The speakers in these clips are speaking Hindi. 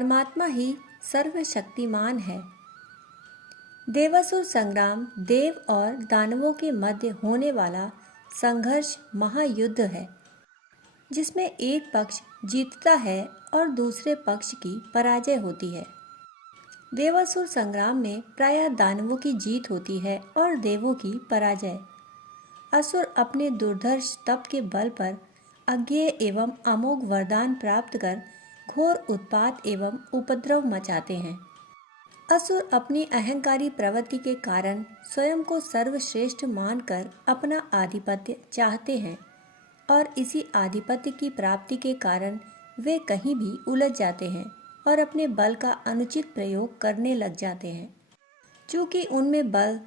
परमात्मा ही सर्वशक्तिमान है। देवासुर संग्राम देव और दानवों के मध्य होने वाला संघर्ष महायुद्ध है, जिसमें एक पक्ष जीतता है और दूसरे पक्ष की पराजय होती है। देवासुर संग्राम में प्रायः दानवों की जीत होती है और देवों की पराजय। असुर अपने दुर्धर्ष तप के बल पर अज्ञेय एवं अमोघ वरदान प्राप्त कर घोर उत्पात एवं उपद्रव मचाते हैं। असुर अपनी अहंकारी प्रवृत्ति के कारण स्वयं को सर्वश्रेष्ठ मानकर अपना आधिपत्य चाहते हैं और इसी आधिपत्य की प्राप्ति के कारण वे कहीं भी उलझ जाते हैं और अपने बल का अनुचित प्रयोग करने लग जाते हैं। चूँकि उनमें बल,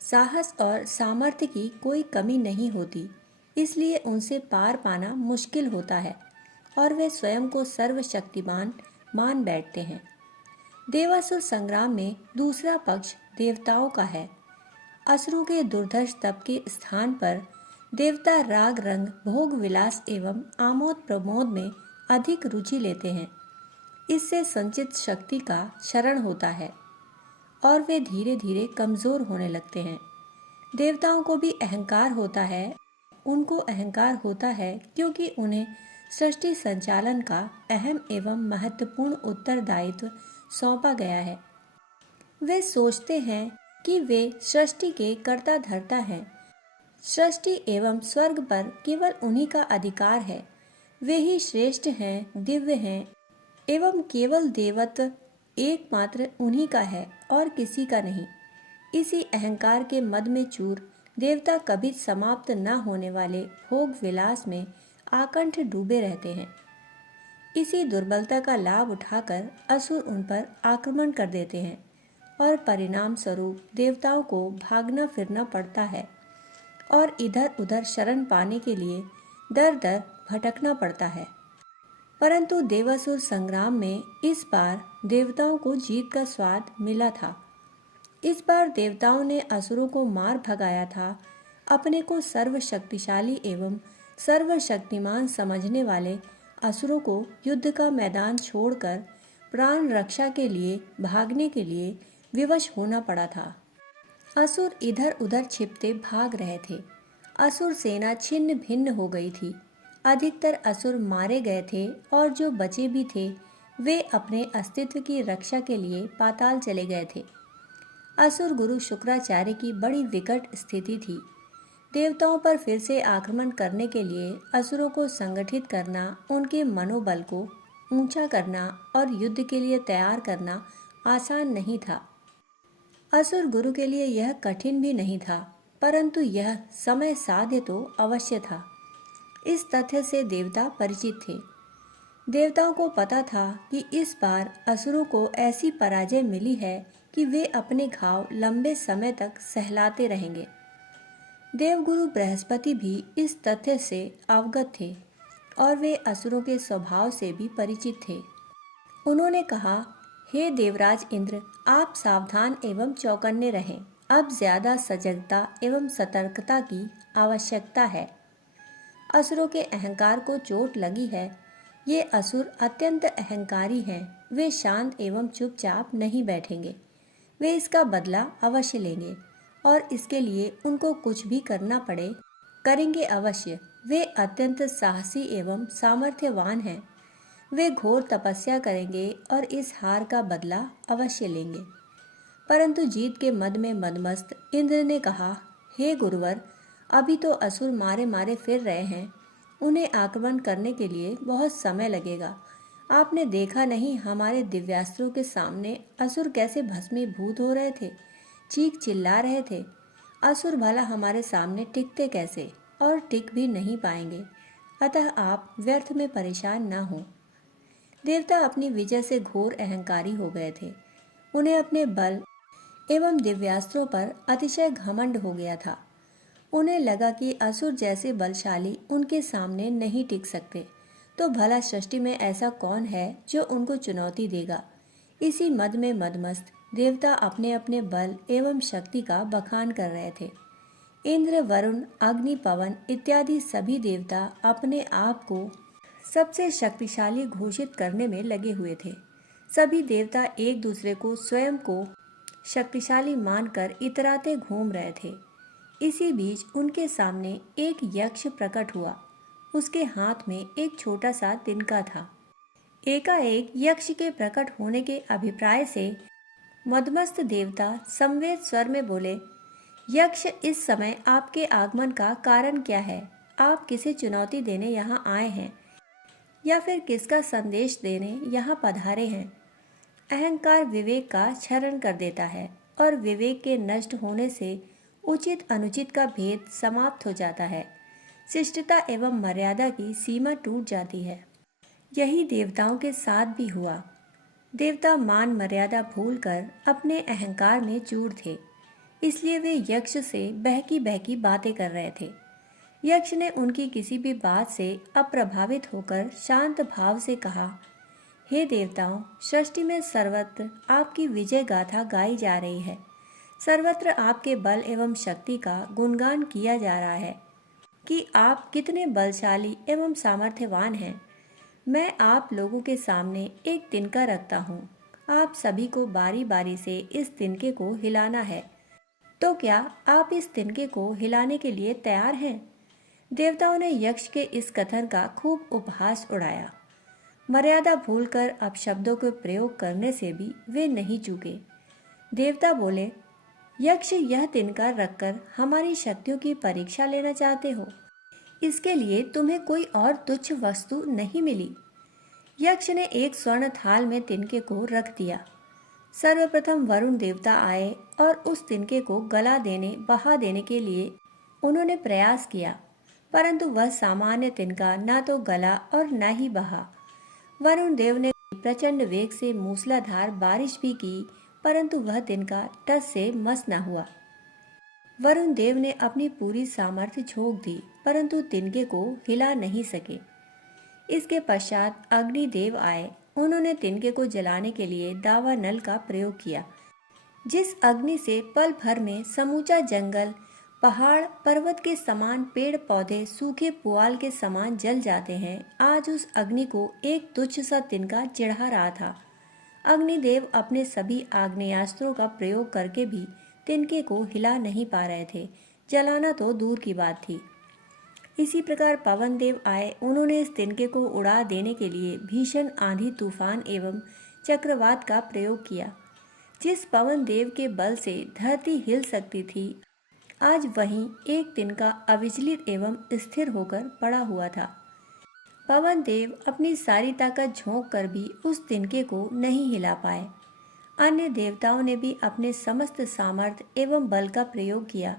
साहस और सामर्थ्य की कोई कमी नहीं होती, इसलिए उनसे पार पाना मुश्किल होता है और वे स्वयं को सर्वशक्तिमान मान बैठते हैं। देवासुर संग्राम में दूसरा पक्ष देवताओं का है। असुरों के दुर्धर्ष तप के स्थान पर देवता राग रंग भोग विलास एवं आमोद प्रमोद में अधिक रुचि लेते हैं। इससे संचित शक्ति का क्षरण होता है और वे धीरे धीरे कमजोर होने लगते हैं। देवताओं को भी अहंकार होता है। उनको अहंकार होता है क्योंकि उन्हें सृष्टि संचालन का अहम एवं महत्वपूर्ण उत्तरदायित्व सौंपा गया है। वे सोचते हैं कि वे सृष्टि के कर्ता धर्ता हैं। सृष्टि एवं स्वर्ग पर केवल उन्हीं का अधिकार है। वे ही श्रेष्ठ हैं, दिव्य हैं एवं केवल देवत्व एकमात्र उन्हीं का है और किसी का नहीं। इसी अहंकार के मद में चूर देवता कभी समाप्त न होने वाले भोग विलास में आकंठ डूबे रहते हैं। इसी दुर्बलता का लाभ उठाकर असुर उन पर आक्रमण कर देते हैं और परिणाम स्वरूप देवताओं को भागना फिरना पड़ता है और इधर उधर शरण पाने के लिए दर दर भटकना पड़ता है। परंतु देवासुर संग्राम में इस बार देवताओं को जीत का स्वाद मिला था। इस बार देवताओं ने असुरों को मार भगाया था। अपने को सर्वशक्तिशाली एवं सर्वशक्तिमान समझने वाले असुरों को युद्ध का मैदान छोड़कर प्राण रक्षा के लिए भागने के लिए विवश होना पड़ा था। असुर इधर उधर छिपते भाग रहे थे। असुर सेना छिन्न भिन्न हो गई थी। अधिकतर असुर मारे गए थे और जो बचे भी थे वे अपने अस्तित्व की रक्षा के लिए पाताल चले गए थे। असुर गुरु शुक्राचार्य की बड़ी विकट स्थिति थी। देवताओं पर फिर से आक्रमण करने के लिए असुरों को संगठित करना, उनके मनोबल को ऊंचा करना और युद्ध के लिए तैयार करना आसान नहीं था। असुर गुरु के लिए यह कठिन भी नहीं था, परंतु यह समय साध्य तो अवश्य था। इस तथ्य से देवता परिचित थे। देवताओं को पता था कि इस बार असुरों को ऐसी पराजय मिली है कि वे अपने घाव लंबे समय तक सहलाते रहेंगे। देवगुरु बृहस्पति भी इस तथ्य से अवगत थे और वे असुरों के स्वभाव से भी परिचित थे। उन्होंने कहा, हे देवराज इंद्र, आप सावधान एवं चौकन्ने रहें। अब ज्यादा सजगता एवं सतर्कता की आवश्यकता है। असुरों के अहंकार को चोट लगी है। ये असुर अत्यंत अहंकारी हैं। वे शांत एवं चुपचाप नहीं बैठेंगे। वे इसका बदला अवश्य लेंगे और इसके लिए उनको कुछ भी करना पड़े करेंगे अवश्य। वे अत्यंत साहसी एवं सामर्थ्यवान हैं। वे घोर तपस्या करेंगे और इस हार का बदला अवश्य लेंगे। परंतु जीत के मद में मदमस्त इंद्र ने कहा, हे गुरुवर, अभी तो असुर मारे मारे फिर रहे हैं। उन्हें आक्रमण करने के लिए बहुत समय लगेगा। आपने देखा नहीं हमारे दिव्यास्त्रों के सामने असुर कैसे भस्मीभूत हो रहे थे, चीख चिल्ला रहे थे। असुर भला हमारे सामने टिकते कैसे, और टिक भी नहीं पाएंगे। अतः आप व्यर्थ में परेशान न हो। देवता अपनी विजय से घोर अहंकारी हो गए थे। उन्हें अपने बल एवं दिव्यास्त्रों पर अतिशय घमंड हो गया था। उन्हें लगा कि असुर जैसे बलशाली उनके सामने नहीं टिक सकते, तो भला सृष्टि में ऐसा कौन है जो उनको चुनौती देगा। इसी मद में मदमस्त देवता अपने अपने बल एवं शक्ति का बखान कर रहे थे। इंद्र, वरुण, अग्नि, पवन इत्यादि सभी देवता अपने आप को सबसे शक्तिशाली घोषित करने में लगे हुए थे। सभी देवता एक दूसरे को स्वयं को शक्तिशाली मानकर इतराते घूम रहे थे। इसी बीच उनके सामने एक यक्ष प्रकट हुआ। उसके हाथ में एक छोटा सा तिनका था। एकाएक यक्ष के प्रकट होने के अभिप्राय से मदमस्त देवता संवेद स्वर में बोले, यक्ष, इस समय आपके आगमन का कारण क्या है? आप किसे चुनौती देने यहाँ आए हैं या फिर किसका संदेश देने यहाँ पधारे हैं? अहंकार विवेक का क्षरण कर देता है और विवेक के नष्ट होने से उचित अनुचित का भेद समाप्त हो जाता है। शिष्टता एवं मर्यादा की सीमा टूट जाती है। यही देवताओं के साथ भी हुआ। देवता मान मर्यादा भूलकर अपने अहंकार में चूर थे, इसलिए वे यक्ष से बहकी बहकी बातें कर रहे थे। यक्ष ने उनकी किसी भी बात से अप्रभावित होकर शांत भाव से कहा, हे देवताओं, सृष्टि में सर्वत्र आपकी विजय गाथा गाई जा रही है। सर्वत्र आपके बल एवं शक्ति का गुणगान किया जा रहा है कि आप कितने बलशाली एवं सामर्थ्यवान हैं। मैं आप लोगों के सामने एक तिनका रखता हूँ। आप सभी को बारी बारी से इस तिनके को हिलाना है। तो क्या आप इस तिनके को हिलाने के लिए तैयार हैं? देवताओं ने यक्ष के इस कथन का खूब उपहास उड़ाया। मर्यादा भूलकर अपशब्दों के प्रयोग करने से भी वे नहीं चूके। देवता बोले, यक्ष, यह तिनका रखकर हमारी शक्तियों की परीक्षा लेना चाहते हो? इसके लिए तुम्हें कोई और तुच्छ वस्तु नहीं मिली। यक्ष ने एक स्वर्ण थाल में तिनके को रख दिया। सर्वप्रथम वरुण देवता आए और उस तिनके को गला देने बहा देने के लिए उन्होंने प्रयास किया, परंतु वह सामान्य तिनका न तो गला और न ही बहा। वरुण देव ने प्रचंड वेग से मूसलाधार बारिश भी की, परंतु वह तिनका टस से मस न हुआ। वरुण देव ने अपनी पूरी सामर्थ्य झोंक दी, परंतु तिनके को हिला नहीं सके। इसके पश्चात अग्निदेव आए। उन्होंने तिनके को जलाने के लिए दावानल का प्रयोग किया। जिस अग्नि से पल भर में समूचा जंगल, पहाड़, पर्वत के समान पेड़ पौधे सूखे पुआल के समान जल जाते हैं, आज उस अग्नि को एक तुच्छ सा तिनका चिढ़ा रहा था। अग्निदेव अपने सभी आग्नेयास्त्रों का प्रयोग करके भी तिनके को हिला नहीं पा रहे थे। जलाना तो दूर की बात थी। इसी प्रकार पवन देव आए। उन्होंने इस तिनके को उड़ा देने के लिए भीषण आंधी तूफान एवं चक्रवात का प्रयोग किया। जिस पवन देव के बल से धरती हिल सकती थी, आज वहीं एक तिनका अविचलित एवं स्थिर होकर पड़ा हुआ था। पवन देव अपनी सारी ताकत झोंक कर भी उस तिनके को नहीं हिला पाए। अन्य देवताओं ने भी अपने समस्त सामर्थ्य एवं बल का प्रयोग किया,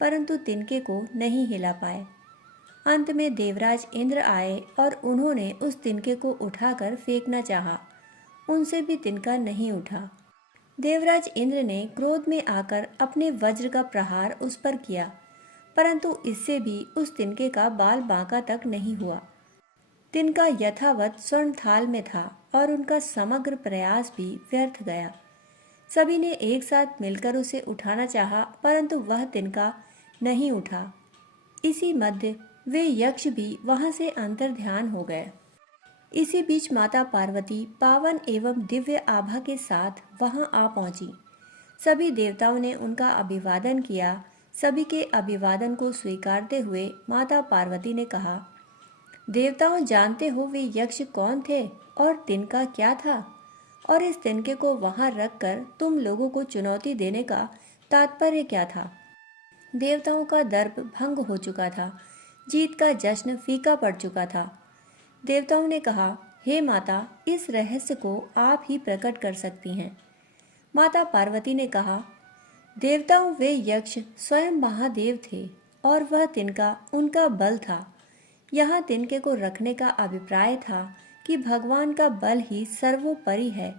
परंतु तिनके को नहीं हिला पाए। अंत में देवराज इंद्र आए और उन्होंने उस तिनके को उठाकर फेंकना चाहा। उनसे भी तिनका नहीं उठा। देवराज इंद्र ने क्रोध में आकर अपने वज्र का प्रहार उस पर किया, परंतु इससे भी उस तिनके का बाल बांका तक नहीं हुआ। तिनका यथावत स्वर्ण थाल में था और उनका समग्र प्रयास भी व्यर्थ गया। सभी ने एक साथ मिलकर उसे उठाना चाहा, परंतु वह तिनका नहीं उठा। इसी मध्य वे यक्ष भी वहां से अंतर्ध्यान हो गए। इसी बीच माता पार्वती पावन एवं दिव्य आभा के साथ वहां आ पहुंची। सभी देवताओं ने उनका अभिवादन किया। सभी के अभिवादन को स्वीकारते हुए माता पार्वती ने कहा, देवताओं, जानते हो वे यक्ष कौन थे और तिनका क्या था? और इस तिनके को वहां रखकर तुम लोगों को चुनौती देने का तात्पर्य क्या था? देवताओं का दर्प भंग हो चुका था। जीत का जश्न फीका पड़ चुका था। देवताओं ने कहा, हे माता, इस रहस्य को आप ही प्रकट कर सकती हैं। माता पार्वती ने कहा, देवताओं, वे यक्ष स्वयं महादेव थे और वह तिनका उनका बल था। यहाँ तिनके को रखने का अभिप्राय था कि भगवान का बल ही सर्वोपरि है,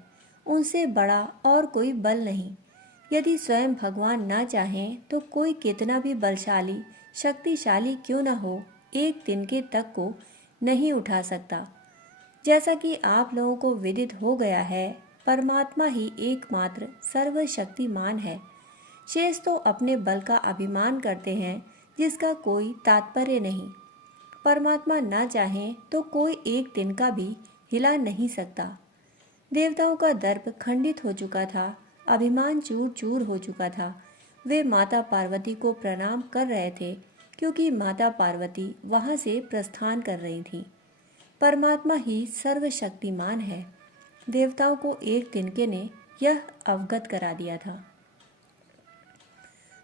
उनसे बड़ा और कोई बल नहीं। यदि स्वयं भगवान ना चाहें तो कोई कितना भी बलशाली शक्तिशाली क्यों न हो, एक तिनके तक को नहीं उठा सकता। जैसा कि आप लोगों को विदित हो गया है, परमात्मा ही एकमात्र सर्वशक्तिमान है। शेष तो अपने बल का अभिमान करते हैं, जिसका कोई तात्पर्य नहीं। परमात्मा ना चाहें तो कोई एक तिनका भी हिला नहीं सकता। देवताओं का दर्प खंडित हो चुका था, अभिमान चूर चूर हो चुका था। वे माता पार्वती को प्रणाम कर रहे थे क्योंकि माता पार्वती वहां से प्रस्थान कर रही थी। परमात्मा ही सर्वशक्तिमान है। देवताओं को एक तिनके ने यह अवगत करा दिया था।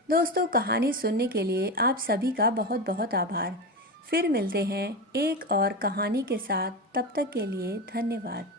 दोस्तों, कहानी सुनने के लिए आप सभी का बहुत बहुत आभार। फिर मिलते हैं एक और कहानी के साथ। तब तक के लिए धन्यवाद।